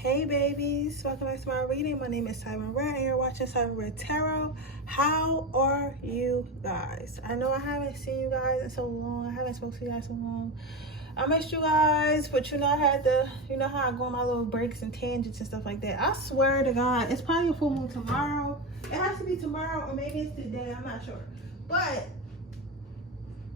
Hey babies, welcome back to my reading. My name is Siren Redd and you're watching Siren Redd Tarot. How are you guys? I know I haven't seen you guys in so long. I haven't spoken to you guys so long. I missed you guys, but you know I had to, you know how I go on my little breaks and tangents and stuff like that. I swear to God, it's probably a full moon tomorrow. It has to be tomorrow or maybe it's today, I'm not sure. But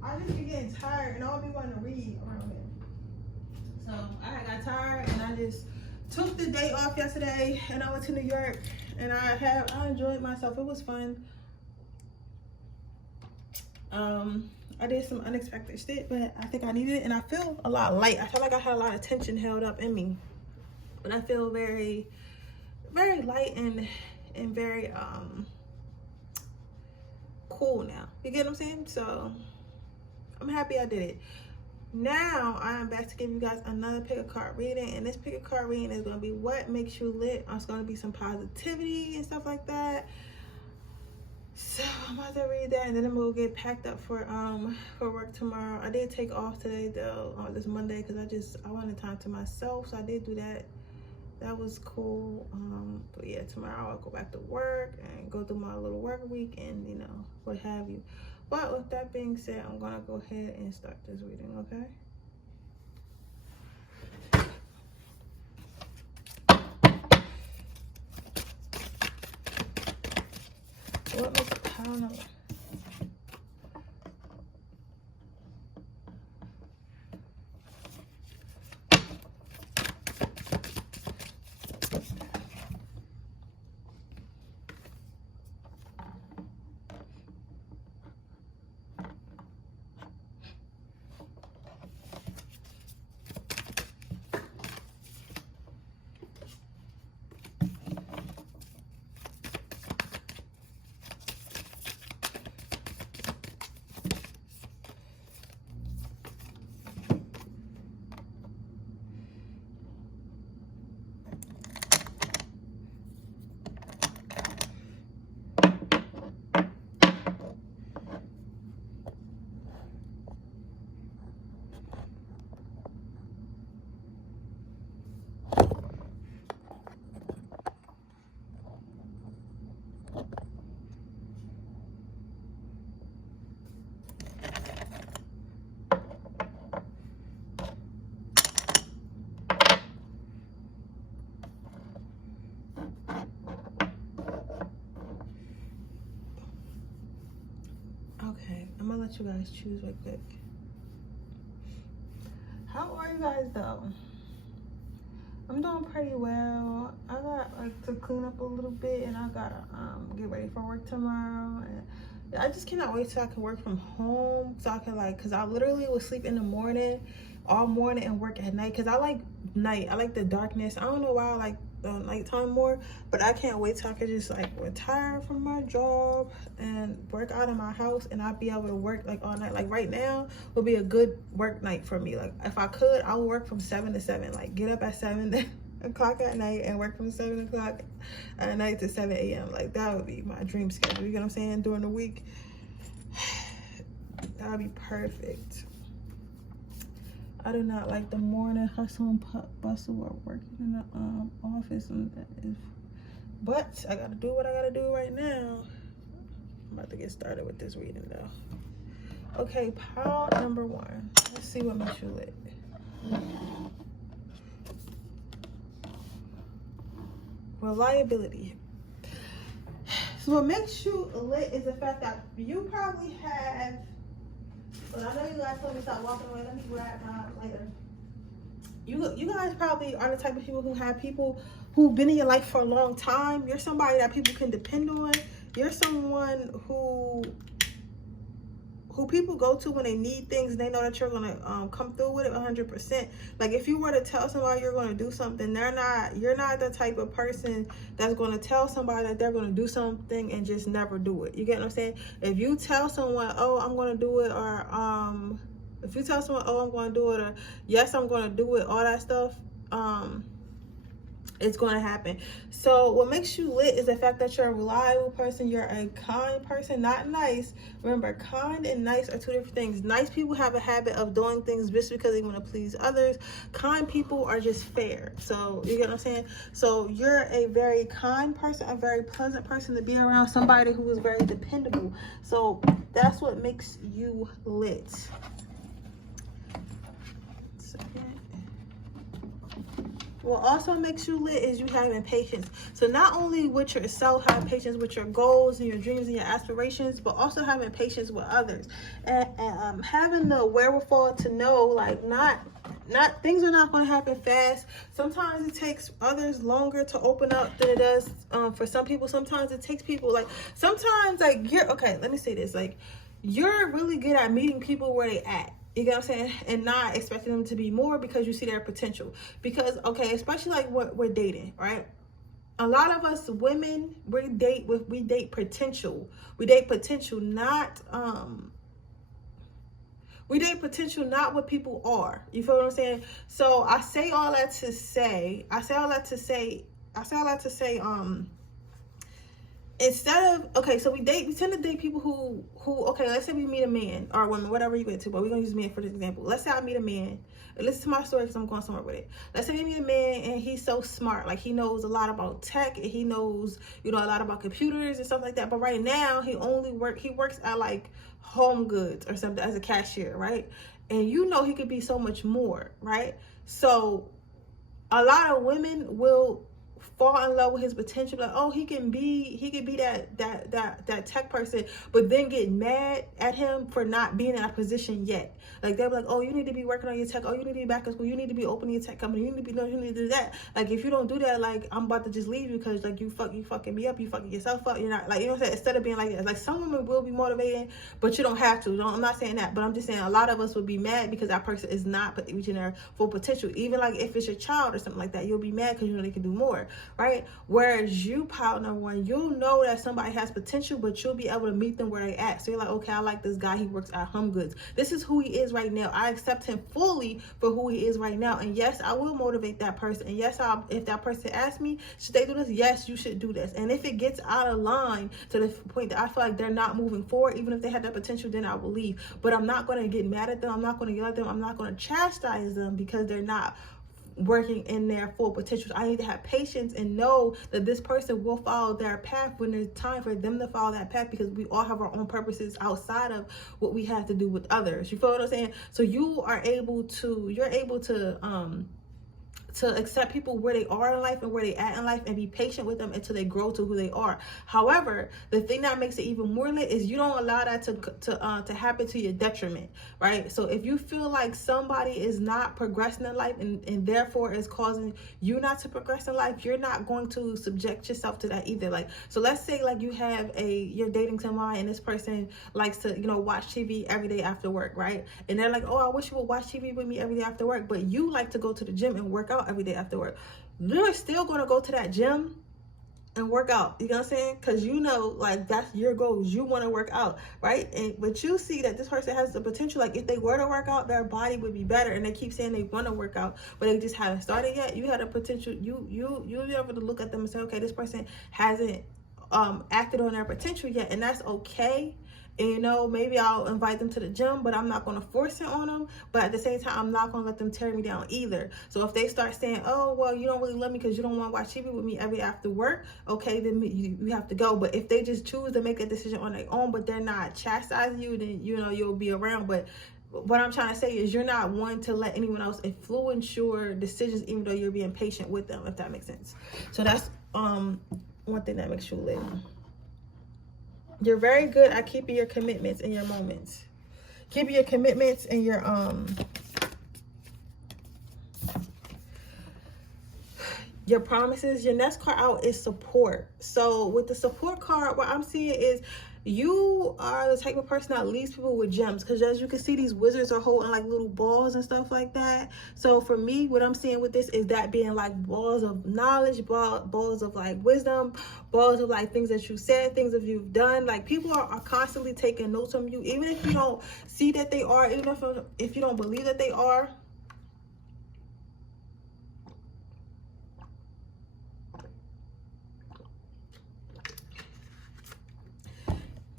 I just be getting tired and I don't be wanting to read around here. So I got tired and I just took the day off yesterday and I went to New York and I enjoyed myself. It was fun. I did some unexpected shit, but I think I needed it and I feel a lot light. I feel like I had a lot of tension held up in me, but I feel very, very light and very cool now. You get what I'm saying? So I'm happy I did it. Now I am back to give you guys another pick a card reading, and this pick a card reading is going to be what makes you lit. It's going to be some positivity and stuff like that. So I'm about to read that and then I'm going to get packed up for work tomorrow. I did take off today though, on this Monday, because I wanted time to myself, so I did do that. That was cool. But yeah, tomorrow I'll go back to work and go through my little work week and you know what have you. But with that being said, I'm gonna go ahead and start this reading, okay? What was the pile number? Okay, I'm gonna let you guys choose real quick. How are you guys though? I'm doing pretty well. I got like to clean up a little bit and I gotta get ready for work tomorrow. And I just cannot wait till I can work from home so I can cause I literally would sleep in the morning, all morning, and work at night. Cause I like night. I like the darkness. I don't know why I like nighttime more, but I can't wait till I can just retire from my job and work out of my house and I'll be able to work all night. Like right now would be a good work night for me. Like if I could, I would work from 7 to 7, like get up at 7 o'clock at night and work from 7 o'clock at night to 7 a.m. Like that would be my dream schedule. You get what I'm saying? During the week, that would be perfect. I do not like the morning hustle and bustle or working in the office, but I gotta do what I gotta do right now. I'm about to get started with this reading though. Okay, pile number 1. Let's see what makes you lit. Reliability. So what makes you lit is the fact that you probably have, but I know you guys told me to stop walking away. Let me grab mine later. You guys probably are the type of people who have people who've been in your life for a long time. You're somebody that people can depend on. You're someone who people go to when they need things and they know that you're gonna come through with it 100%. Like if you were to tell somebody you're gonna do something, you're not the type of person that's gonna tell somebody that they're gonna do something and just never do it. You get what I'm saying? If you tell someone, oh, I'm gonna do it, or if you tell someone, oh, I'm gonna do it, or yes, I'm gonna do it, all that stuff, It's going to happen. So what makes you lit is the fact that you're a reliable person. You're a kind person, not nice. Remember, kind and nice are two different things. Nice people have a habit of doing things just because they want to please others. Kind people are just fair. So you get what I'm saying? So you're a very kind person, a very pleasant person to be around, somebody who is very dependable. So that's what makes you lit. What also makes you lit is you having patience. So not only with yourself, having patience with your goals and your dreams and your aspirations, but also having patience with others, and having the wherewithal to know, like, not things are not going to happen fast. Sometimes it takes others longer to open up than it does for some people. Sometimes it takes people, like, sometimes, like, let me say this, like, you're really good at meeting people where they at. You get what I'm saying? And not expecting them to be more because you see their potential. Because, okay, especially like what we're dating, right? A lot of us women, we date potential. We date potential, not what people are. You feel what I'm saying? So I say all that to say, instead of, okay, so we tend to date people who, okay, let's say we meet a man or a woman, whatever you get to, but we're going to use men for this example. Let's say I meet a man, and listen to my story because I'm going somewhere with it. Let's say we meet a man and he's so smart, like he knows a lot about tech and he knows, a lot about computers and stuff like that. But right now he works at like Home Goods or something as a cashier, right? And he could be so much more, right? So a lot of women will fall in love with his potential, like, oh, he can be that tech person, but then get mad at him for not being in a position yet. Like, they'll be like, oh, you need to be working on your tech, oh, you need to be back in school, you need to be opening your tech company, you need to do that. Like, if you don't do that, like, I'm about to just leave you because, like, you fucking me up, you fucking yourself up. You're not, like, you know what I'm saying? Instead of being like that, like, some women will be motivating, but you don't have to. I'm not saying that, but I'm just saying a lot of us would be mad because that person is not reaching their full potential. Even like if it's your child or something like that, you'll be mad because they can do more, right? Whereas you, partner one, you'll know that somebody has potential, but you'll be able to meet them where they at. So you're like, okay, I like this guy, he works at Home Goods. This is who he is right now. I accept him fully for who he is right now. And yes, I will motivate that person. And yes, if that person asks me, should they do this? Yes, you should do this. And if it gets out of line to the point that I feel like they're not moving forward, even if they had that potential, then I will leave. But I'm not going to get mad at them. I'm not going to yell at them. I'm not going to chastise them because they're not working in their full potential. I need to have patience and know that this person will follow their path when there's time for them to follow that path, because we all have our own purposes outside of what we have to do with others. You feel what I'm saying? So you're able to accept people where they are in life and where they at in life and be patient with them until they grow to who they are. However, the thing that makes it even more lit is you don't allow that to happen to your detriment, right? So if you feel like somebody is not progressing in life and therefore is causing you not to progress in life, you're not going to subject yourself to that either. Like, so let's say like you're dating somebody and this person likes to, watch TV every day after work, right? And they're like, oh, I wish you would watch TV with me every day after work, but you like to go to the gym and work out every day after work. You're still going to go to that gym and work out, you know what I'm saying? Because like that's your goals. You want to work out, right? But you see that this person has the potential, like if they were to work out, their body would be better, and they keep saying they want to work out, but they just haven't started yet. You had a potential. You'll be able to look at them and say, okay, this person hasn't acted on their potential yet, and that's okay. And maybe I'll invite them to the gym, but I'm not going to force it on them. But at the same time, I'm not going to let them tear me down either. So if they start saying, oh, well, you don't really love me because you don't want to watch TV with me every after work, okay, then you have to go. But if they just choose to make a decision on their own, but they're not chastising you, then, you'll be around. But what I'm trying to say is you're not one to let anyone else influence your decisions, even though you're being patient with them, if that makes sense. So that's one thing that makes you lit. You're very good at keeping your commitments and your moments. Keeping your commitments and your promises. Your next card out is support. So with the support card, what I'm seeing is you are the type of person that leaves people with gems, because as you can see, these wizards are holding like little balls and stuff like that. So for me, what I'm seeing with this is that being like balls of knowledge, balls of like wisdom, balls of like things that you said, things that you've done. Like people are constantly taking notes from you, even if you don't see that they are, even if you don't believe that they are.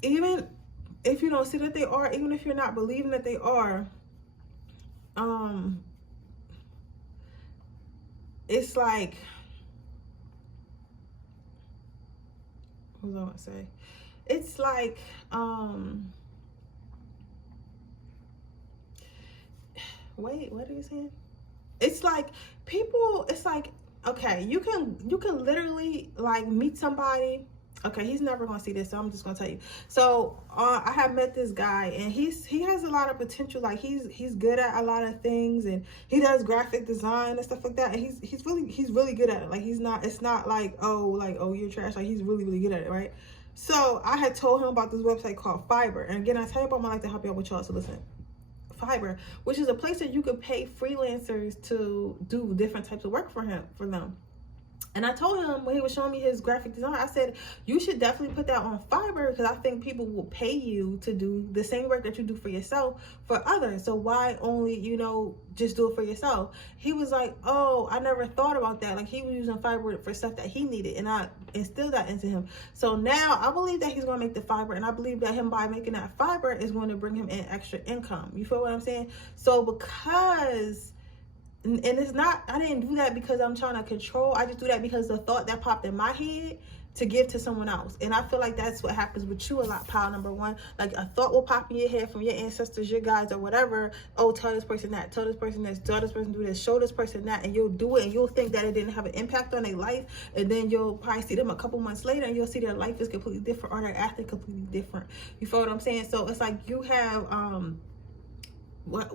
even if you don't see that they are, even if you're not believing that they are, it's like, what was I want to say? It's like, wait, what are you saying? It's like people, it's like, okay, you can literally like meet somebody. Okay, he's never gonna see this, so I'm just gonna tell you. So I have met this guy, and he has a lot of potential. Like he's good at a lot of things, and he does graphic design and stuff like that. And he's really good at it. Like it's not like oh you're trash. Like he's really good at it, right? So I had told him about this website called Fiverr, and again I tell you about my life to help you out with y'all. So listen. Fiverr, which is a place that you could pay freelancers to do different types of work for them. And I told him when he was showing me his graphic design, I said, you should definitely put that on Fiverr, because I think people will pay you to do the same work that you do for yourself for others. So why only, just do it for yourself? He was like, oh, I never thought about that. Like he was using Fiverr for stuff that he needed, and I instilled that into him. So now I believe that he's going to make the Fiverr, and I believe that him by making that Fiverr is going to bring him in extra income. You feel what I'm saying? So because... And it's not, I didn't do that because I'm trying to control. I just do that because the thought that popped in my head to give to someone else. And I feel like that's what happens with you a lot, pile number one. Like a thought will pop in your head from your ancestors, your guides, or whatever. Oh, tell this person that, tell this person this, tell this person do this, show this person that, and you'll do it, and you'll think that it didn't have an impact on their life. And then you'll probably see them a couple months later, and you'll see their life is completely different, or they're acting completely different. You feel what I'm saying? So it's like you have, when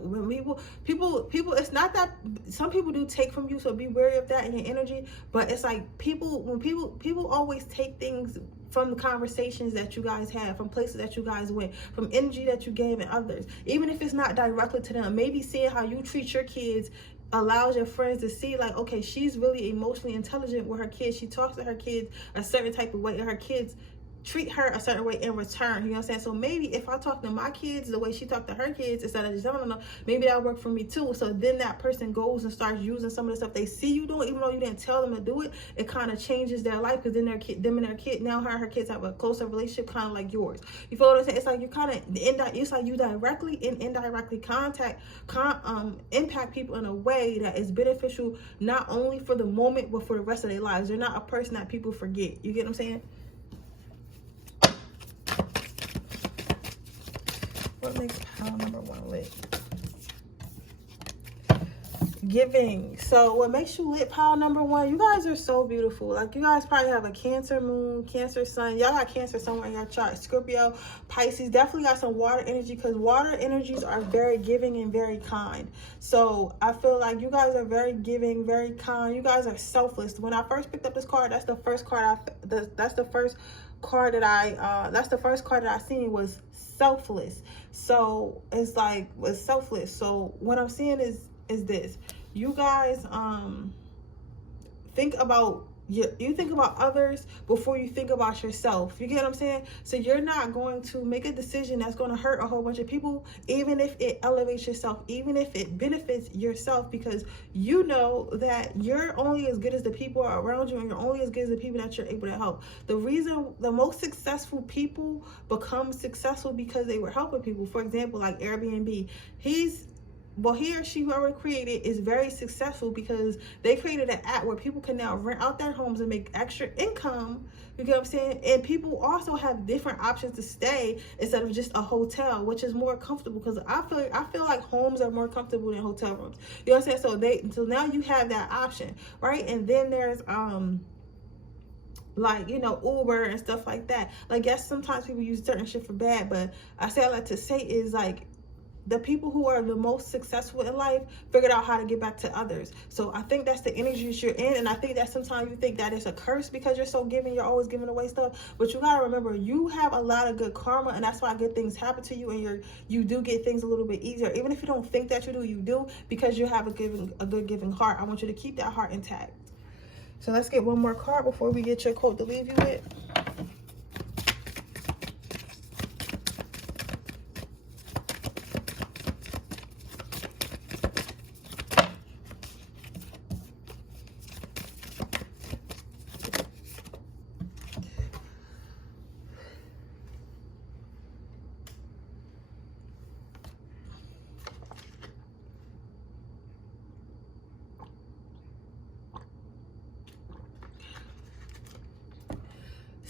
people it's not that some people do take from you, so be wary of that in your energy. But it's like when people always take things from the conversations that you guys have, from places that you guys went, from energy that you gave in others, even if it's not directly to them. Maybe seeing how you treat your kids allows your friends to see, like, okay, she's really emotionally intelligent with her kids, she talks to her kids a certain type of way, and her kids treat her a certain way in return. You know what I'm saying? So maybe if I talk to my kids the way she talked to her kids, instead of just telling them, maybe that'll work for me too. So then that person goes and starts using some of the stuff they see you doing, even though you didn't tell them to do it. It kind of changes their life, because then them and their kid, now her and her kids have a closer relationship, kind of like yours. You feel what I'm saying? It's like you kind of it's like you directly and indirectly impact people in a way that is beneficial, not only for the moment but for the rest of their lives. They're not a person that people forget. You get what I'm saying? What makes pile number one lit? Giving. So what makes you lit, pile number one? You guys are so beautiful. Like, you guys probably have a Cancer moon, Cancer sun. Y'all got Cancer somewhere in your chart. Scorpio, Pisces. Definitely got some water energy, because water energies are very giving and very kind. So I feel like you guys are very giving, very kind. You guys are selfless. When I first picked up this card, that's the first card that's the first card that I seen was selfless. So it's like, was selfless. So what I'm seeing is this: you guys think about you think about others before you think about yourself. You get what I'm saying? So you're not going to make a decision that's going to hurt a whole bunch of people, even if it elevates yourself, even if it benefits yourself, because you know that you're only as good as the people around you, and you're only as good as the people that you're able to help. The reason the most successful people become successful because they were helping people. For example, like Airbnb, he or she, whoever created, is very successful because they created an app where people can now rent out their homes and make extra income. You get what I'm saying? And people also have different options to stay instead of just a hotel, which is more comfortable, because I feel like homes are more comfortable than hotel rooms. You know what I'm saying? So now you have that option, right? And then there's like, Uber and stuff like that. Like, yes, sometimes people use certain shit for bad, but I like to say is, like, the people who are the most successful in life figured out how to give back to others. So I think that's the energy that you're in. And I think that sometimes you think that it's a curse because you're so giving, you're always giving away stuff. But you gotta remember, you have a lot of good karma, and that's why good things happen to you, and you do get things a little bit easier. Even if you don't think that you do, because you have a good giving heart. I want you to keep that heart intact. So let's get one more card before we get your quote to leave you with.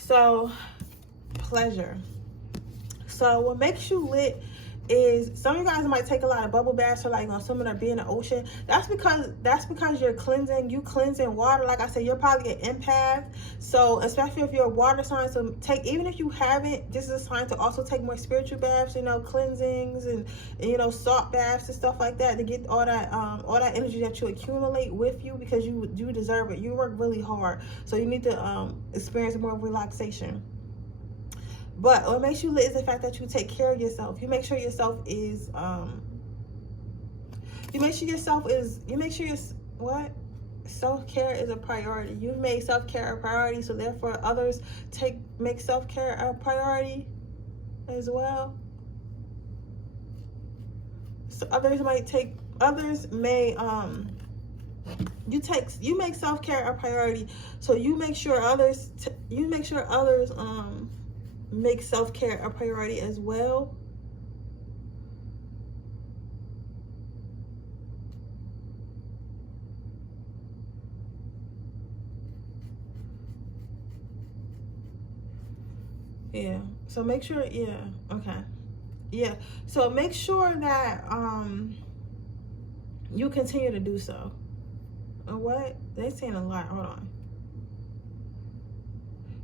So, pleasure. So what makes you lit is, some of you guys might take a lot of bubble baths or like on swimming or be in the ocean. That's because you're cleansing. You cleansing water. Like I said, you're probably an empath. So especially if you're a water sign, so even if you haven't, this is a sign to also take more spiritual baths, you know, cleansings and you know, salt baths and stuff like that, to get all that energy that you accumulate with you, because you deserve it. You work really hard, so you need to experience more relaxation. But what makes you lit is the fact that you take care of yourself. You make sure yourself is, self-care is a priority. You've made self-care a priority, so therefore others make self-care a priority as well. So you make self-care a priority, so you make sure others make self-care a priority as well. Yeah, so make sure, yeah, okay. Yeah, so make sure that you continue to do so. What? They're saying a lot. Hold on.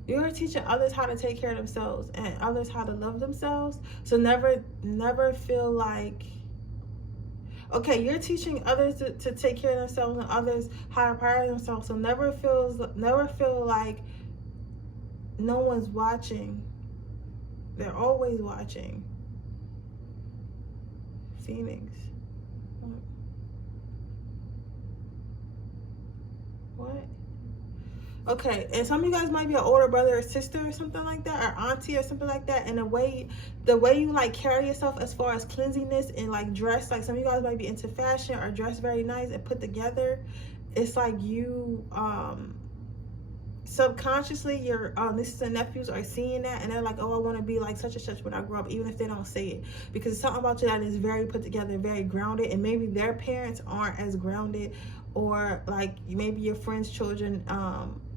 You're teaching others how to take care of themselves and others how to love themselves. So never feel like, okay, you're teaching others to take care of themselves and others how to prioritize themselves. So never feel like no one's watching. They're always watching. Phoenix. What? Okay, and some of you guys might be an older brother or sister or something like that, or auntie or something like that, and the way you like carry yourself as far as cleanliness and like dress, like some of you guys might be into fashion or dress very nice and put together. It's like you subconsciously, your nieces and nephews are seeing that, and they're like, oh, I want to be like such and such when I grow up, even if they don't say it, because it's something about you that is very put together, very grounded, and maybe their parents aren't as grounded, or like maybe your friend's children,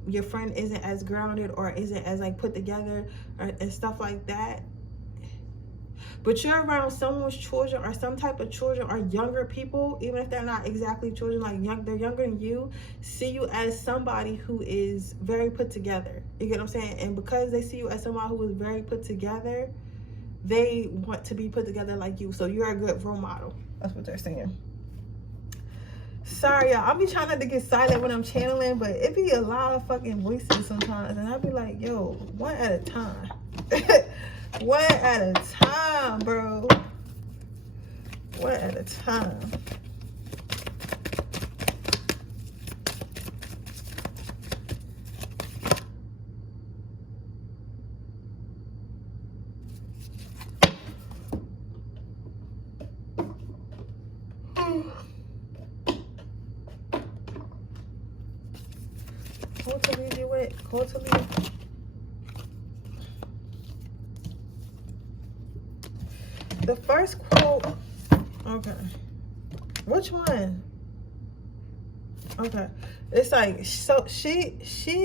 your friend isn't as grounded or isn't as like put together and stuff like that. But you're around someone's children or some type of children or younger people, even if they're not exactly children, like they're younger than you, see you as somebody who is very put together. You get what I'm saying? And because they see you as somebody who is very put together, they want to be put together like you. So you're a good role model. That's what they're saying. Sorry, y'all. I'll be trying not to get silent when I'm channeling, but it be a lot of fucking voices sometimes, and I'll be like, yo, one at a time. One at a time, bro. One at a time. The first quote, okay. Which one? Okay. It's like, so she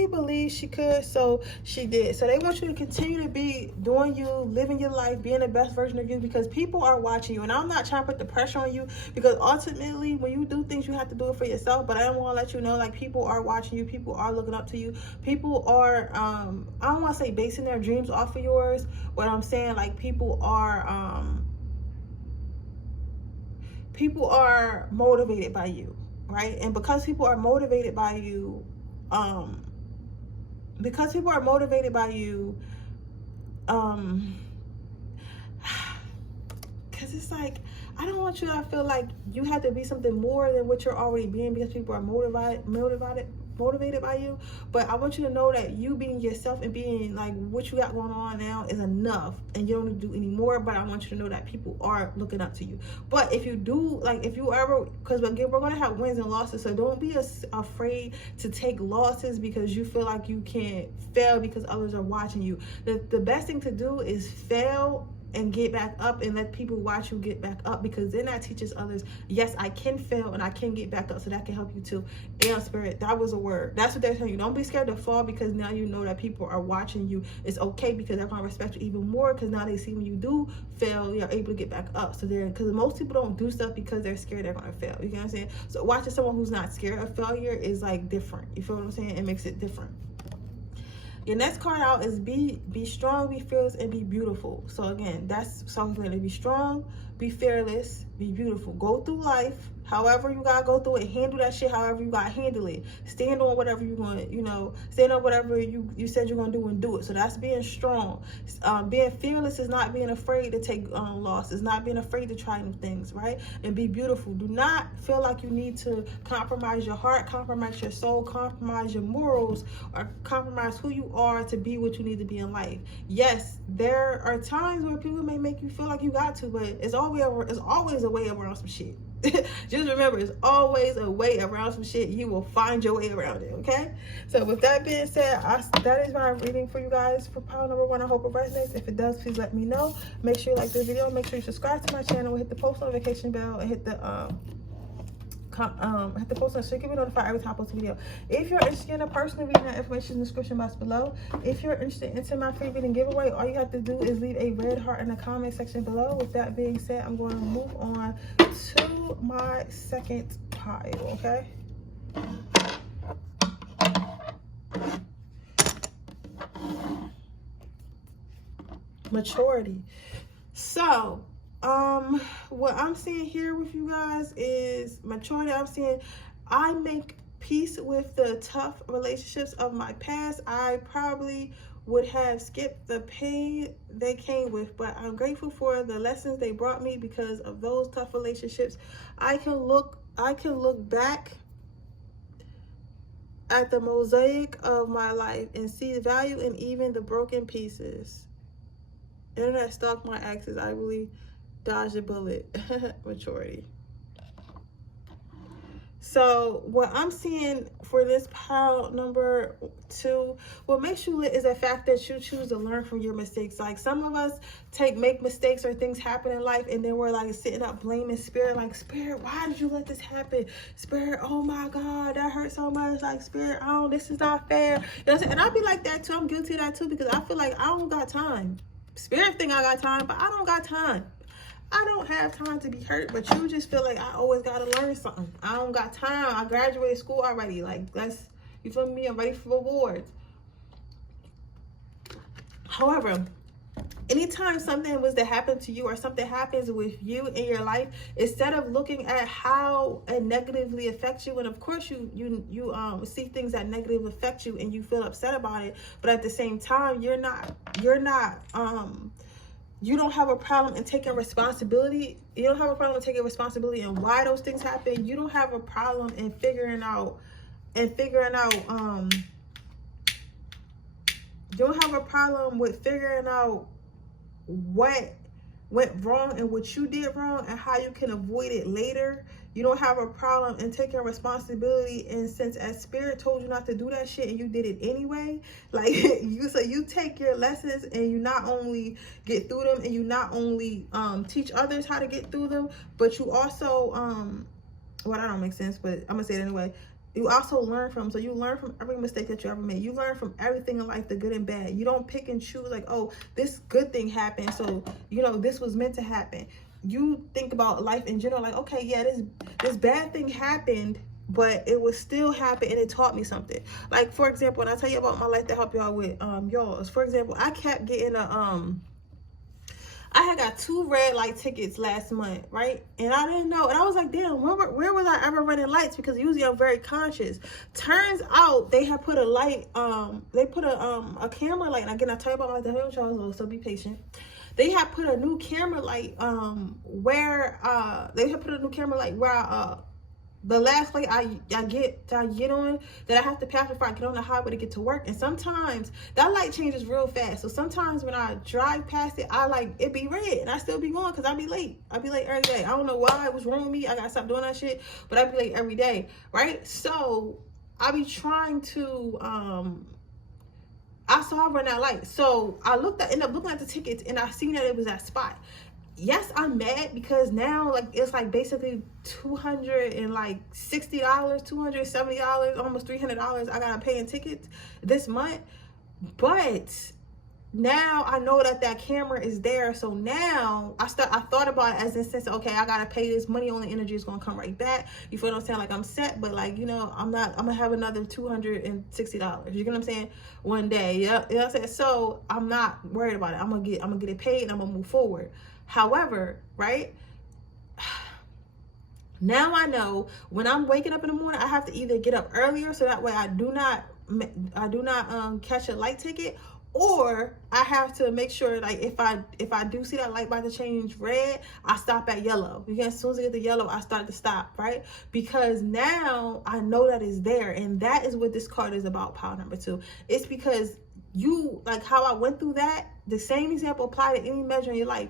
believed she could, so she did. So they want you to continue to be doing you, living your life, being the best version of you, because people are watching you. And I'm not trying to put the pressure on you, because ultimately when you do things, you have to do it for yourself. But I don't want to let you know, like, people are watching you, people are looking up to you, people are I don't want to say basing their dreams off of yours, but I'm saying like people are motivated by you. Right? And because people are motivated by you, because it's like, I don't want you to feel like you have to be something more than what you're already being, because people are motivated by you. But I want you to know that you being yourself and being like what you got going on now is enough, and you don't need to do any more. But I want you to know that people are looking up to you. But if you do, like, if you ever, because again, we're going to have wins and losses, so don't be afraid to take losses because you feel like you can't fail because others are watching you. The best thing to do is fail and get back up, and let people watch you get back up, because then that teaches others, yes, I can fail and I can get back up, so that can help you too. And Spirit, that was a word. That's what they're telling you. Don't be scared to fall, because now you know that people are watching you. It's okay, because they're going to respect you even more, because now they see when you do fail, you're able to get back up. So they're, because most people don't do stuff because they're scared they're going to fail. You know what I'm saying? So watching someone who's not scared of failure is like different. You feel what I'm saying? It makes it different. Your next card out is be strong, be fearless, and be beautiful. So again, that's something to be strong, be fearless, be beautiful. Go through life however you gotta go through it. Handle that shit however you gotta handle it. Stand on whatever you're going to, you know, stand on whatever you said you're going to do, and do it. So that's being strong. Being fearless is not being afraid to take losses, not being afraid to try new things, right? And be beautiful. Do not feel like you need to compromise your heart, compromise your soul, compromise your morals, or compromise who you are to be what you need to be in life. Yes, there are times where people may make you feel like you got to, but it's always a way around some shit. Just remember, it's always a way around some shit. You will find your way around it, okay? So with that being said, that is my reading for you guys for pile number 1. I hope it resonates. If it does, please let me know. Make sure you like this video. Make sure you subscribe to my channel. Hit the post notification bell, and hit the post notification so you can be notified every time I post a video. If you're interested in a personal reading, that information in the description box below. If you're interested in my free reading giveaway, all you have to do is leave a red heart in the comment section below. With that being said, I'm going to move on to my second pile, okay? Maturity. So what I'm seeing here with you guys is maturity. I'm seeing I make peace with the tough relationships of my past. I probably would have skipped the pain they came with, but I'm grateful for the lessons they brought me. Because of those tough relationships, I can look back at the mosaic of my life and see the value in even the broken pieces. Internet stalked my exes. I really dodged a bullet. Maturity. So what I'm seeing for this pile number 2, what makes you lit is the fact that you choose to learn from your mistakes. Like some of us make mistakes, or things happen in life, and then we're like sitting up blaming Spirit, like, Spirit, why did you let this happen? Spirit, oh my God, that hurt so much. Like, Spirit, oh, this is not fair. You know what I'm saying? And I'll be like that too. I'm guilty of that too, because I feel like I don't got time. Spirit think I got time, but I don't got time. I don't have time to be hurt, but you just feel like I always got to learn something. I don't got time. I graduated school already. Like, that's, you feel me? I'm ready for awards. However, anytime something was to happen to you, or something happens with you in your life, instead of looking at how it negatively affects you, and of course you see things that negatively affect you and you feel upset about it, but at the same time, you don't have a problem in taking responsibility. You don't have a problem in taking responsibility and why those things happen. You don't have a problem in figuring out you don't have a problem with figuring out what went wrong and what you did wrong and how you can avoid it later. You don't have a problem in taking responsibility, and since as Spirit told you not to do that shit and you did it anyway, like you take your lessons and you not only get through them, and you not only teach others how to get through them, but you also well, that don't make sense, but I'm gonna say it anyway. You also learn from, so you learn from every mistake that you ever made. You learn from everything in life, the good and bad. You don't pick and choose like, oh, this good thing happened, so you know this was meant to happen. You think about life in general, like, okay, yeah, this bad thing happened, but it was still happen and it taught me something. Like, for example, when I tell you about my life to help y'all with yours, for example, I kept getting I had got 2 red light tickets last month, right? And I didn't know. And I was like, damn, where was I ever running lights? Because usually I'm very conscious. Turns out they had put a light, they put a camera light. And again, I tell you about my life to help y'all, so be patient. They had put a new camera light where the last light I get on, that I have to pass before I get on the highway to get to work. And sometimes that light changes real fast. So sometimes when I drive past it, it be red and I still be going because I be late. I be late every day. I don't know why, it was wrong with me. I gotta stop doing that shit, but I be late every day, right? So I be trying to I saw her run that light. So I ended up looking at the tickets, and I seen that it was that spot. Yes, I'm mad because now like it's like basically $260, $270, almost $300 I gotta pay in tickets this month. But now I know that camera is there, so now I thought about it as in sense, okay, I gotta pay this money, only energy is gonna come right back. You feel what I'm saying? Like I'm set, but like, you know, I'm gonna have another $260. You get what I'm saying? One day. Yeah, you know what I'm saying? So I'm not worried about it. I'm gonna get it paid and I'm gonna move forward. However, right now I know when I'm waking up in the morning, I have to either get up earlier so that way I do not catch a light ticket, or I have to make sure, like, if I do see that light about to change red, I stop at yellow. You as soon as I get the yellow, I start to stop, right? Because now I know that it's there, and that is what this card is about, pile number 2. It's because you, like how I went through that, the same example apply to any measure in your life.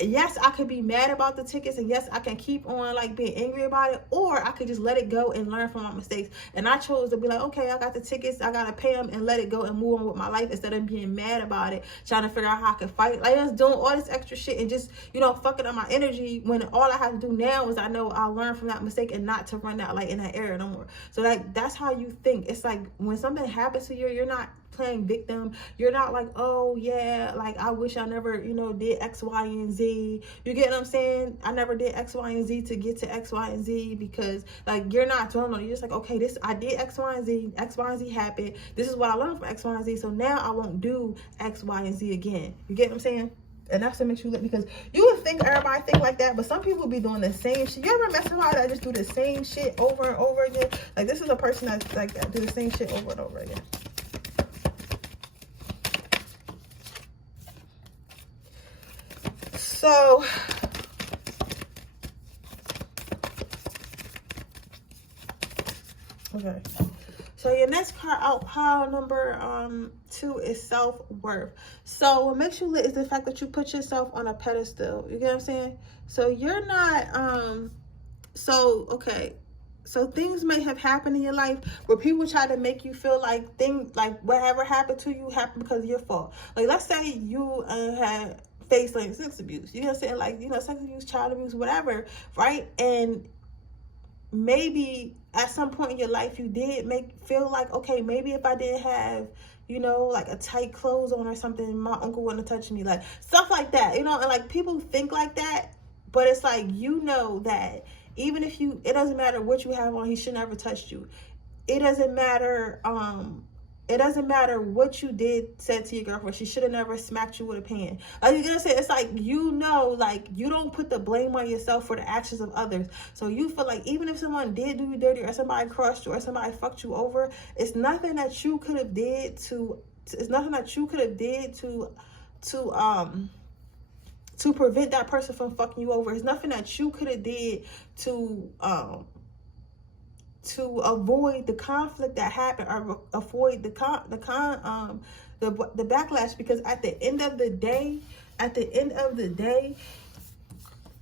Yes, I could be mad about the tickets, and yes, I can keep on like being angry about it, or I could just let it go and learn from my mistakes. And I chose to be like, okay, I got the tickets, I gotta pay them and let it go and move on with my life, instead of being mad about it, trying to figure out how I can fight, like just doing all this extra shit and just, you know, fucking up my energy, when all I have to do now is I know I'll learn from that mistake and not to run that like in that area no more. So like that's how you think. It's like when something happens to you, you're not playing victim. You're not like, oh yeah, like I wish I never, you know, did X, Y, and Z. You get what I'm saying? I never did X, Y, and Z to get to X, Y, and Z, because like you're not dwelling on it. You're just like, okay, this, I did X, Y, and Z. X, Y, and Z happened. This is what I learned from X, Y, and Z. So now I won't do X, Y, and Z again. You get what I'm saying? And that's what makes you lit, because you would think everybody think like that, but some people be doing the same shit. You ever met somebody that just do the same shit over and over again? Like this is a person that's like that, do the same shit over and over again. So okay, so your next card out, pile number 2, is self-worth. So what makes you lit is the fact that you put yourself on a pedestal. You get what I'm saying? So you're not okay, so things may have happened in your life where people try to make you feel like whatever happened to you happened because of your fault. Like let's say you had faced like sex abuse, you know what I'm saying, like, you know, sex abuse, child abuse, whatever, right? And maybe at some point in your life you did feel like, okay, maybe if I didn't have, you know, like a tight clothes on or something, my uncle wouldn't have touched me, like stuff like that, you know. And like people think like that, but it's like, you know, that even if it doesn't matter what you have on, he should never touched you. It doesn't matter what you said to your girlfriend. She should have never smacked you with a pan. Like you're gonna say, it's like, you know, like you don't put the blame on yourself for the actions of others. So you feel like even if someone did do you dirty, or somebody crushed you, or somebody fucked you over, it's nothing that you could have did to prevent that person from fucking you over. It's nothing that you could have did to avoid the conflict that happened, or avoid the backlash. Because at the end of the day,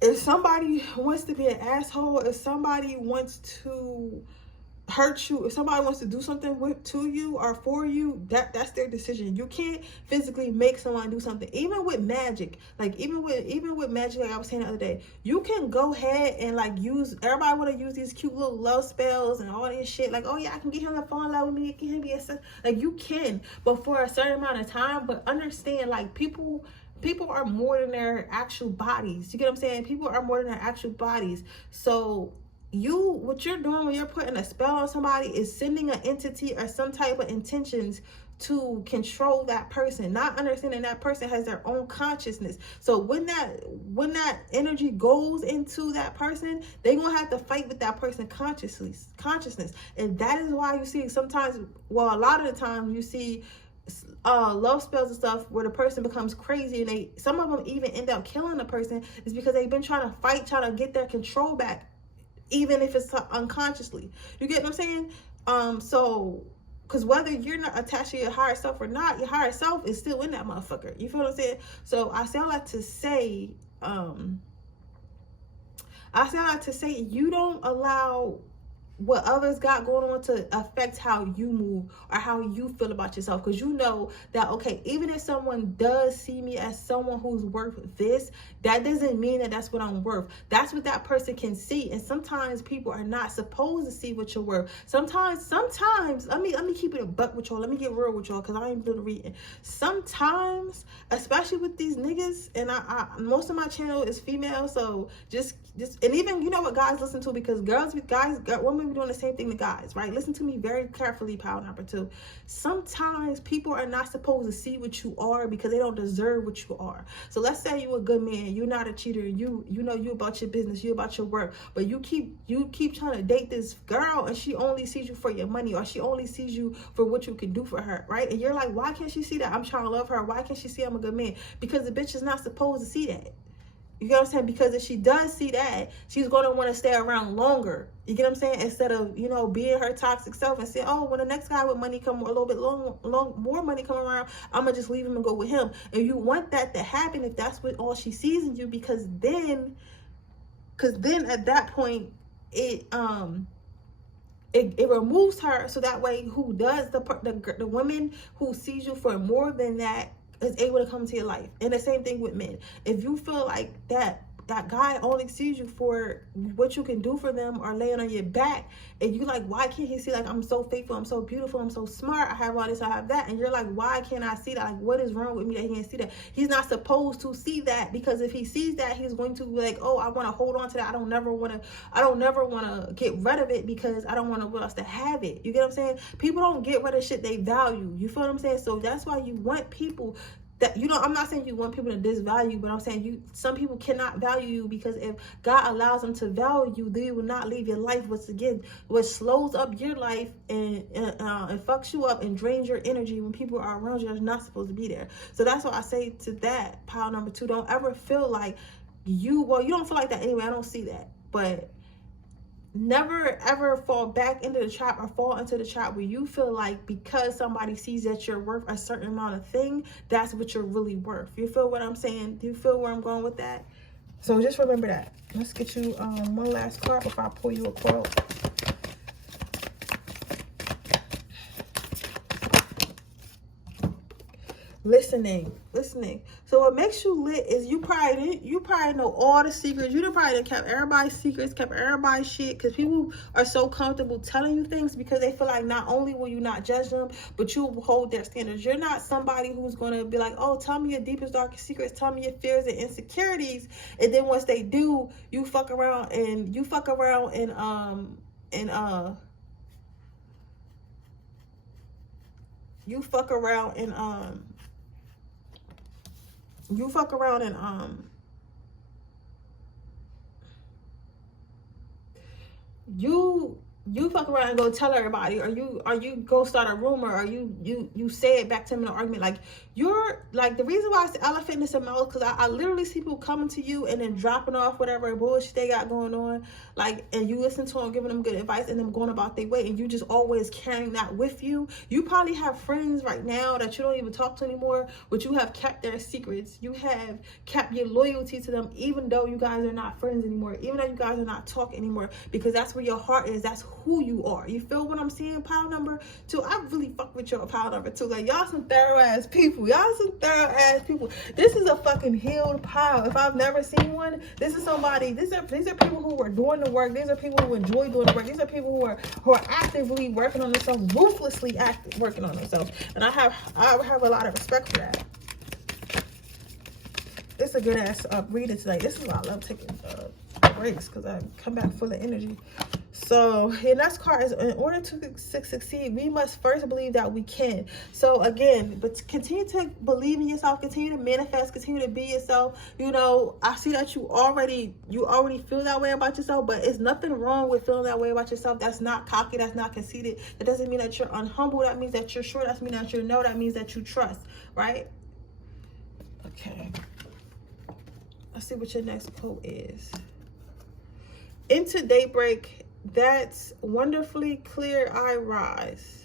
if somebody wants to be an asshole, if somebody wants to hurt you, if somebody wants to do something to you or for you, that's their decision. You can't physically make someone do something. Even with magic, like even with magic, like I was saying the other day, you can go ahead and like everybody want to use these cute little love spells and all this shit, like, oh yeah, I can get him to fall in love with me, get him to be like, you can, but for a certain amount of time. But understand, like, people are more than their actual bodies. You get what I'm saying? People are more than their actual bodies. So what you're doing when you're putting a spell on somebody is sending an entity or some type of intentions to control that person, not understanding that person has their own consciousness. So when that energy goes into that person, they're gonna have to fight with that person consciousness. And that is why you see sometimes, well, a lot of the times you see love spells and stuff where the person becomes crazy, and some of them even end up killing the person, is because they've been trying to get their control back, even if it's unconsciously. You get what I'm saying? So, because whether you're not attached to your higher self or not, your higher self is still in that motherfucker. You feel what I'm saying? So I say all that to say, you don't allow what others got going on to affect how you move or how you feel about yourself. Because you know that, okay, even if someone does see me as someone who's worth this, that doesn't mean that that's what I'm worth. That's what that person can see. And sometimes people are not supposed to see what you're worth. Sometimes, let me keep it a buck with y'all. Let me get real with y'all, because I ain't doing reading. Sometimes, especially with these niggas, and I most of my channel is female, so just and even, you know what, guys listen to, because women be doing the same thing to guys, right? Listen to me very carefully, pile number 2. Sometimes people are not supposed to see what you are because they don't deserve what you are. So let's say you're a good man, you're not a cheater, you know you about your business, you about your work, but you keep trying to date this girl and she only sees you for your money, or she only sees you for what you can do for her, right? And you're like, why can't she see that I'm trying to love her? Why can't she see I'm a good man? Because the bitch is not supposed to see that. You get what I'm saying? Because if she does see that, she's going to want to stay around longer. You get what I'm saying? Instead of, you know, being her toxic self and say, oh, when the next guy with money come, a little bit more money come around, I'm going to just leave him and go with him. And you want that to happen if that's what all she sees in you, because then at that point, it removes her. So that way, who does the woman who sees you for more than that is able to come into your life. And the same thing with men. If you feel like that guy only sees you for what you can do for them or laying on your back, and you like, why can't he see, like, I'm so faithful, I'm so beautiful, I'm so smart, I have all this, I have that, and you're like, why can't I see that? Like, what is wrong with me that he can't see that? He's not supposed to see that, because if he sees that, he's going to be like, oh, I want to hold on to that. I don't never want to get rid of it, because I don't want no one else to have it. You get what I'm saying? People don't get rid of shit they value. You feel what I'm saying? So that's why you want people that, you know, I'm not saying you want people to disvalue, but I'm saying some people cannot value you, because if God allows them to value you, they will not leave your life, which slows up your life and fucks you up and drains your energy when people are around you that's not supposed to be there. So that's why I say to that, pile number 2, don't ever feel like you don't feel like that anyway. I don't see that, but never ever fall back into the trap or fall into the trap where you feel like because somebody sees that you're worth a certain amount of thing, that's what you're really worth. You feel what I'm saying? Do you feel where I'm going with that? So just remember that. Let's get you one last card before I pull you a quote. Listening. So what makes you lit is you probably know all the secrets. You probably kept everybody's secrets, kept everybody's shit, because people are so comfortable telling you things because they feel like not only will you not judge them, but you will hold their standards. You're not somebody who's going to be like, oh, tell me your deepest, darkest secrets, tell me your fears and insecurities, and then once they do, you fuck around and you fuck around and go tell everybody, or you go start a rumor, or you say it back to them in an argument. Like, you're like, the reason why I say elephant in the mouth, because I literally see people coming to you and then dropping off whatever bullshit they got going on, like, and you listen to them, giving them good advice, and them going about their way, and you just always carrying that with you. You probably have friends right now that you don't even talk to anymore, but you have kept their secrets. You have kept your loyalty to them, even though you guys are not friends anymore, even though you guys are not talking anymore, because that's where your heart is. That's who you are. You feel what I'm saying? Pile number 2. I really fuck with y'all, pile number 2. Like, y'all some thorough ass people. This is a fucking healed pile. If I've never seen one, this is somebody. These are people who are doing the work. These are people who enjoy doing the work. These are people who are actively working on themselves, ruthlessly working on themselves. And I have a lot of respect for that. It's a good ass reading today. This is why I love taking breaks, because I come back full of energy. So your next card is, in order to succeed, we must first believe that we can. So again, but continue to believe in yourself, continue to manifest, continue to be yourself. You know, I see that you already feel that way about yourself, but it's nothing wrong with feeling that way about yourself. That's not cocky, that's not conceited. That doesn't mean that you're unhumble. That means that you're sure. That means that you know. That means that you trust, right? Okay. Let's see what your next quote is. Into daybreak, that's wonderfully clear I rise.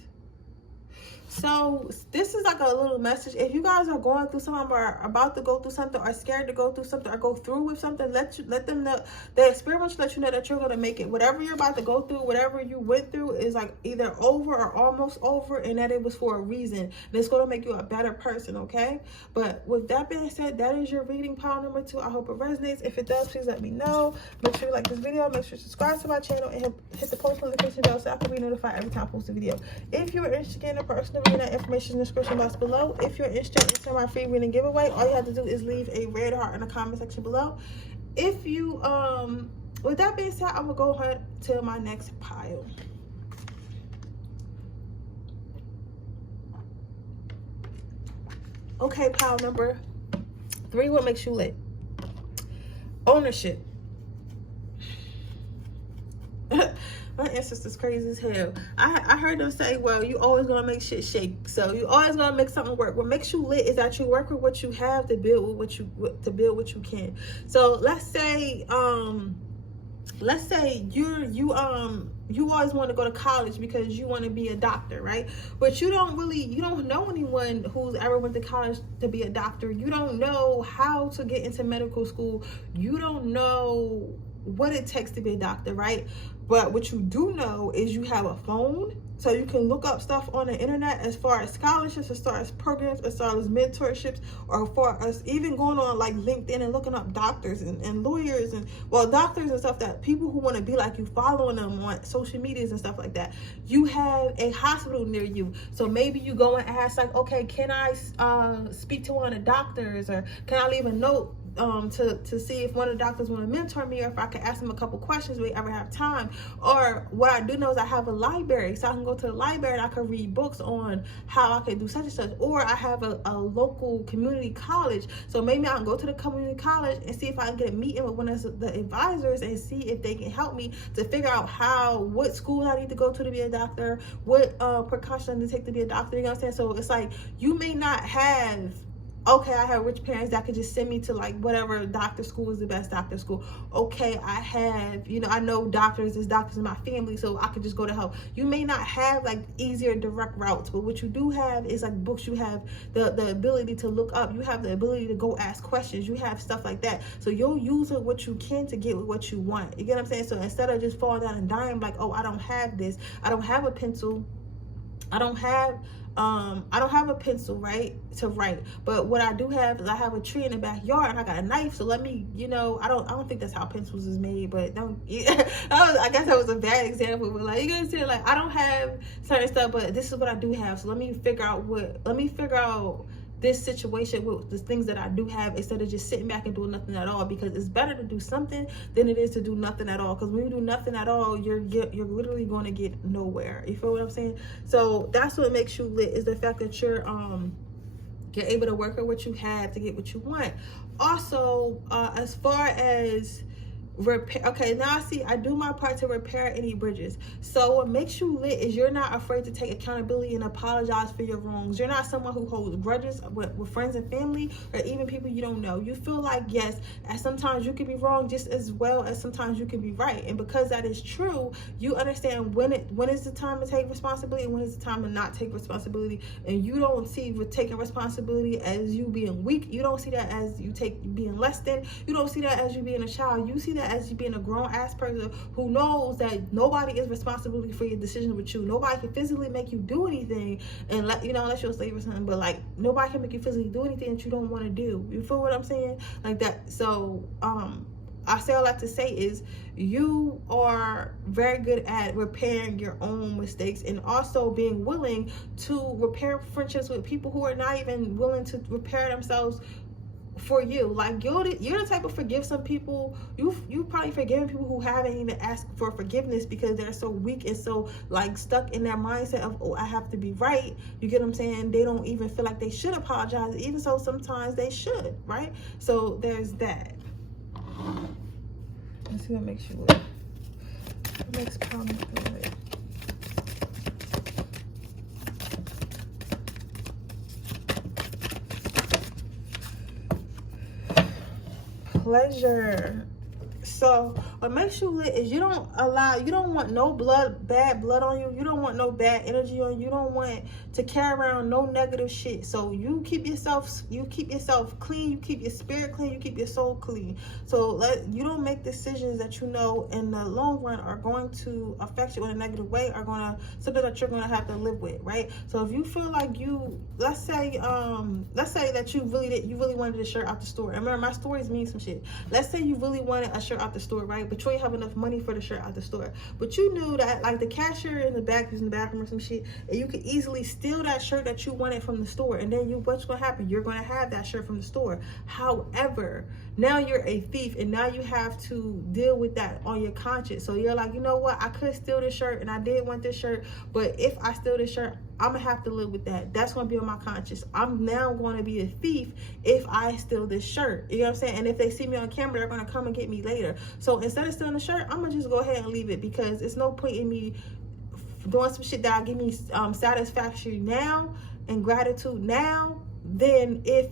So this is like a little message. If you guys are going through something or about to go through something or scared to go through something or go through with something, let them know. The spirit wants to let you know that you're going to make it. Whatever you're about to go through, whatever you went through is like either over or almost over, and that it was for a reason. And it's going to make you a better person, okay? But with that being said, that is your reading pile number 2. I hope it resonates. If it does, please let me know. Make sure you like this video. Make sure you subscribe to my channel and hit the post notification bell so I can be notified every time I post a video. If you are interested in a personal reading, that information in the description box below. If you're interested in my free reading giveaway, all you have to do is leave a red heart in the comment section below. If you with that being said, I'm gonna go ahead to my next pile. Okay, pile number 3. What makes you lit? Ownership. My ancestors crazy as hell. I heard them say, well, you always gonna make shit shake. So you always gonna make something work. What makes you lit is that you work with what you have to build what you can. So let's say you always want to go to college because you want to be a doctor, right? But you don't know anyone who's ever went to college to be a doctor. You don't know how to get into medical school. You don't know what it takes to be a doctor, right? But what you do know is you have a phone, so you can look up stuff on the internet as far as scholarships, as far as programs, as far as mentorships, or for us even going on like LinkedIn and looking up doctors and lawyers and, well, doctors and stuff, that people who want to be like you, following them on social medias and stuff like that. You have a hospital near you, so maybe you go and ask like, okay, can I speak to one of the doctors, or can I leave a note to see if one of the doctors want to mentor me, or if I can ask them a couple questions if we ever have time. Or what I do know is I have a library, so I can go to the library and I can read books on how I can do such and such. Or I have a local community college, so maybe I can go to the community college and see if I can get a meeting with one of the advisors and see if they can help me to figure out what school I need to go to be a doctor, what precautions I need to take to be a doctor. You know what I'm saying? So it's like, you may not have, okay, I have rich parents that could just send me to like whatever doctor school is the best doctor school. Okay, I have, I know there's doctors in my family, so I could just go to help. You may not have like easier direct routes, but what you do have is like books. You have the ability to look up. You have the ability to go ask questions. You have stuff like that. So you'll use what you can to get what you want. You get what I'm saying? So instead of just falling down and dying like, oh, I don't have this. I don't have a pencil. I don't have a pencil, right, to write, but what I do have is I have a tree in the backyard and I got a knife. So let me, I don't think that's how pencils is made, but I guess that was a bad example. But like, you guys say, like, I don't have certain stuff, but this is what I do have. So let me figure out this situation with the things that I do have, instead of just sitting back and doing nothing at all, because it's better to do something than it is to do nothing at all. Because when you do nothing at all, you're literally going to get nowhere. You feel what I'm saying? So that's what makes you lit, is the fact that you're able to work with what you have to get what you want. Also, as far as repair, okay, now I do my part to repair any bridges. So what makes you lit is you're not afraid to take accountability and apologize for your wrongs. You're not someone who holds grudges with friends and family, or even people you don't know. You feel like, yes, and sometimes you can be wrong just as well as sometimes you can be right. And because that is true, you understand when is the time to take responsibility and when is the time to not take responsibility. And you don't see taking responsibility as you being weak. You don't see that as you being less than. You don't see that as you being a child. You see that as you being a grown-ass person who knows that nobody is responsible for your decisions with you. Nobody can physically make you do anything, and unless you're a slave or something, but like, nobody can make you physically do anything that you don't want to do. You feel what I'm saying? Like that. So I say all I have to say is you are very good at repairing your own mistakes, and also being willing to repair friendships with people who are not even willing to repair themselves for you. Like, you're the type of forgive some people. You probably forgiven people who haven't even asked for forgiveness because they're so weak and so like stuck in that mindset of, oh, I have to be right. You get what I'm saying? They don't even feel like they should apologize, even so sometimes they should, right? So there's that. Let's see what makes you lit. What makes calm lit? Pleasure. So What makes you lit is you don't want no bad blood on you. You don't want no bad energy on you. You don't want to carry around no negative shit. So you keep yourself clean. You keep your spirit clean. You keep your soul clean. So you don't make decisions that you know in the long run are going to affect you in a negative way, are going to something that you're going to have to live with, right? So if you feel like let's say that you really wanted a shirt out the store. And remember, my stories mean some shit. Let's say you really wanted a shirt out the store, right? But you ain't have enough money for the shirt out the store. But you knew that like the cashier in the back is in the bathroom or some shit, and you could easily steal that shirt that you wanted from the store. And then what's gonna happen? You're gonna have that shirt from the store. However, now you're a thief, and now you have to deal with that on your conscience. So you're like, you know what? I could steal this shirt, and I did want this shirt, but if I steal this shirt, I'm gonna have to live with that. That's gonna be on my conscience. I'm now going to be a thief if I steal this shirt. You know what I'm saying? And if they see me on camera, they're gonna come and get me later. So instead of stealing the shirt, I'm gonna just go ahead and leave it, because it's no point in me doing some shit that'll give me satisfaction now and gratitude now than if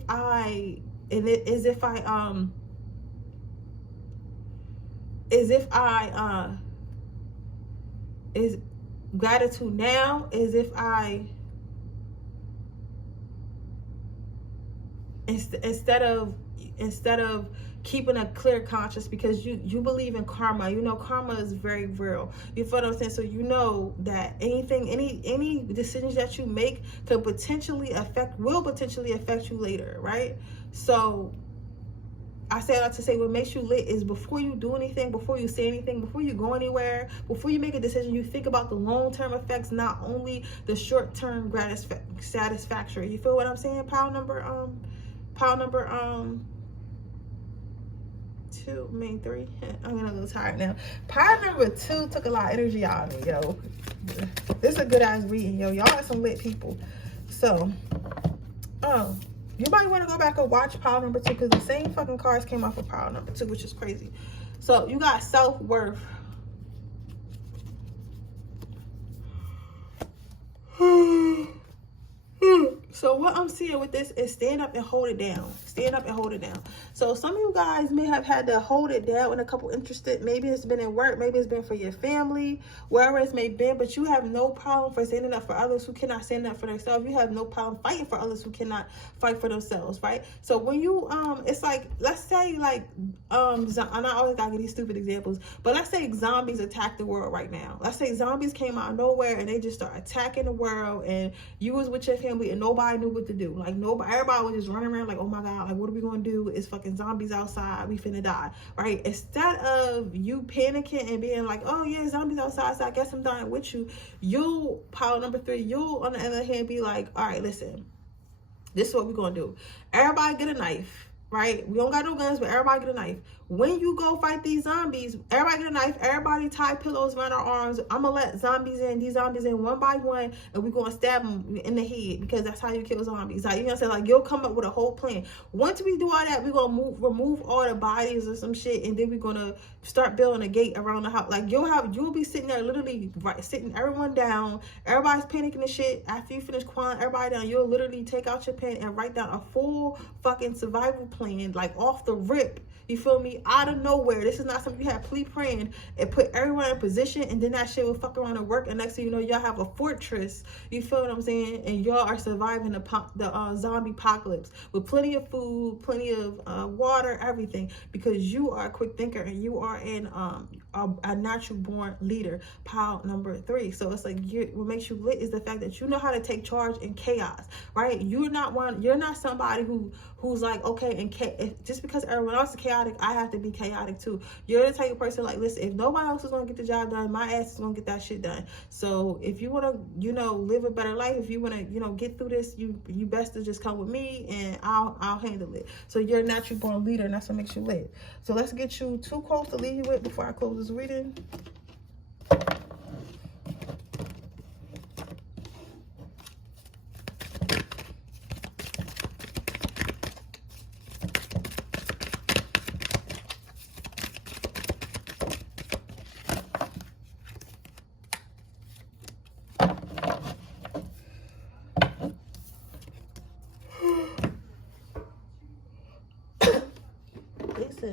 gratitude now is if I instead of keeping a clear conscience, because you believe in karma. You know karma is very real. You feel what I'm saying? So you know that any decisions that you make will potentially affect you later, right? So I say that to say what makes you lit is before you do anything, before you say anything, before you go anywhere, before you make a decision, you think about the long-term effects, not only the short-term satisfaction. You feel what I'm saying? Pile number 2, I mean 3. I'm getting a little tired now. Pile number 2 took a lot of energy out of me, yo. This is a good ass reading, yo. Y'all are some lit people. So, you might want to go back and watch pile number 2, because the same fucking cards came off of pile number 2, which is crazy. So you got self-worth. So what I'm seeing with this is stand up and hold it down. Stand up and hold it down. So some of you guys may have had to hold it down in a couple interested. Maybe it's been in work. Maybe it's been for your family, wherever it's may been. But you have no problem for standing up for others who cannot stand up for themselves. You have no problem fighting for others who cannot fight for themselves, right? So when you, it's like, let's say like, and I always gotta get these stupid examples, but let's say zombies attack the world right now. Let's say zombies came out of nowhere and they just start attacking the world, and you was with your family and nobody knew what to do. Like everybody was just running around like, oh my God, like what are we gonna do? It's fucking zombies outside, we finna die, right? Instead of you panicking and being like, oh yeah, zombies outside, so I guess I'm dying with you, you'll, pile number 3, you'll on the other hand be like, all right, listen, this is what we're gonna do. Everybody get a knife, right? We don't got no guns, but everybody get a knife. When you go fight these zombies, everybody get a knife, everybody tie pillows around our arms. I'm gonna let these zombies in one by one, and we're gonna stab them in the head, because that's how you kill zombies. Like, you know what I'm saying? Like, you'll come up with a whole plan. Once we do all that, we're gonna remove all the bodies or some shit, and then we're gonna start building a gate around the house. Like, you'll be sitting there literally, right, sitting everyone down. Everybody's panicking and shit. After you finish calling everybody down, you'll literally take out your pen and write down a full fucking survival plan, like off the rip. You feel me? Out of nowhere. This is not something you have pre-planned, and put everyone in position, and then that shit will fuck around and work, and next thing you know, y'all have a fortress. You feel what I'm saying? And y'all are surviving the zombie apocalypse with plenty of food, plenty of water, everything, because you are a quick thinker and you are a natural born leader. Pile number 3. So it's like, what makes you lit is the fact that you know how to take charge in chaos, right? You're not somebody who's like, okay, and just because everyone else is chaotic, I have to be chaotic too. You're the type of person like, listen, if nobody else is gonna get the job done, my ass is gonna get that shit done. So if you wanna, live a better life, if you wanna, get through this, you best to just come with me, and I'll handle it. So you're a natural born leader, and that's what makes you lit. So let's get you 2 quotes to leave you with before I close this reading.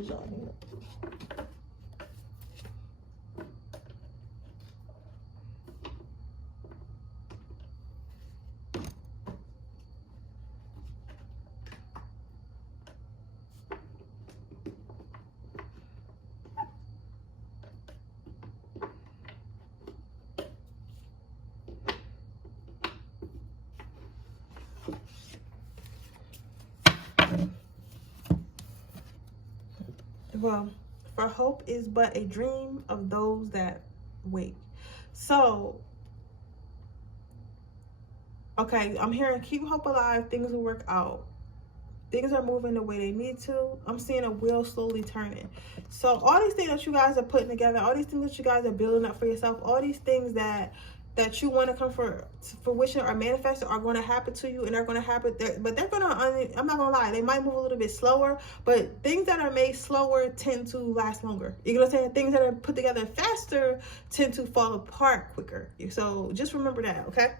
Y'all Well, for hope is but a dream of those that wait. So, okay, I'm hearing keep hope alive. Things will work out. Things are moving the way they need to. I'm seeing a wheel slowly turning. So all these things that you guys are putting together, all these things that you guys are building up for yourself, all these things that you want to come for fruition or manifest are going to happen to you, and they're going to happen. But they're going to, I'm not going to lie, they might move a little bit slower, but things that are made slower tend to last longer. You know what I'm saying? Things that are put together faster tend to fall apart quicker. So just remember that, okay?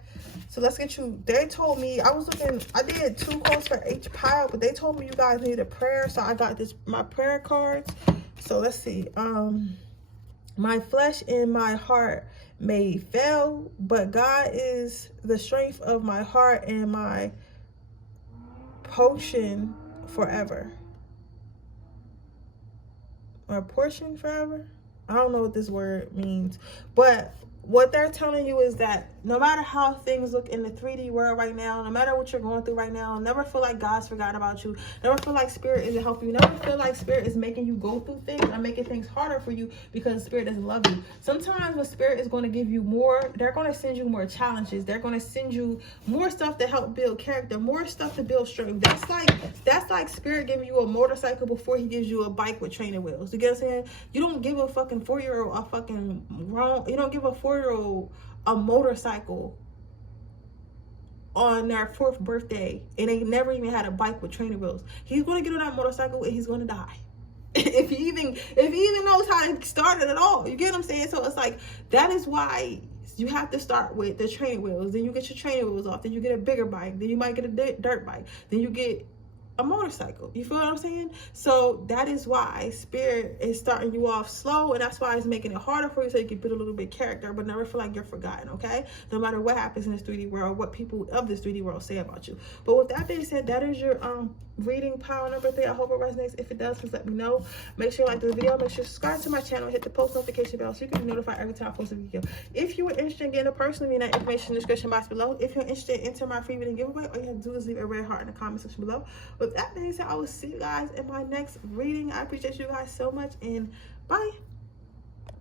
So let's get you, they told me, I did 2 calls for each pile, but they told me you guys need a prayer. So I got my prayer cards. So let's see. My flesh and my heart may fail, but God is the strength of my heart and my potion forever. Or portion forever? I don't know what this word means, but what they're telling you is that no matter how things look in the 3D world right now, no matter what you're going through right now, never feel like God's forgotten about you. Never feel like Spirit isn't helping you. Never feel like Spirit is making you go through things or making things harder for you because Spirit doesn't love you. Sometimes when Spirit is going to give you more, they're going to send you more challenges. They're going to send you more stuff to help build character, more stuff to build strength. That's like Spirit giving you a motorcycle before he gives you a bike with training wheels. You get what I'm saying? You don't give a fucking 4-year-old a fucking wrong. You don't give a 4-year-old a motorcycle on their 4th birthday and they never even had a bike with training wheels. He's going to get on that motorcycle and he's going to die. if he even knows how to start it at all. You get what I'm saying? So it's like, that is why you have to start with the training wheels. Then you get your training wheels off. Then you get a bigger bike. Then you might get a dirt bike. Then you get a motorcycle. You feel what I'm saying? So that is why Spirit is starting you off slow, and that's why it's making it harder for you so you can build a little bit of character, but never feel like you're forgotten, okay? No matter what happens in this 3D world, what people of this 3D world say about you. But with that being said, that is your reading pile number 3. I hope it resonates. If it does, please let me know. Make sure you like the video. Make sure you subscribe to my channel. Hit the post notification bell so you can be notified every time I post a video. If you are interested in getting a personal reading, that information in the description box below. If you're interested in entering my free reading giveaway, all you have to do is leave a red heart in the comment section below. With that being said, I will see you guys in my next reading. I appreciate you guys so much, and bye.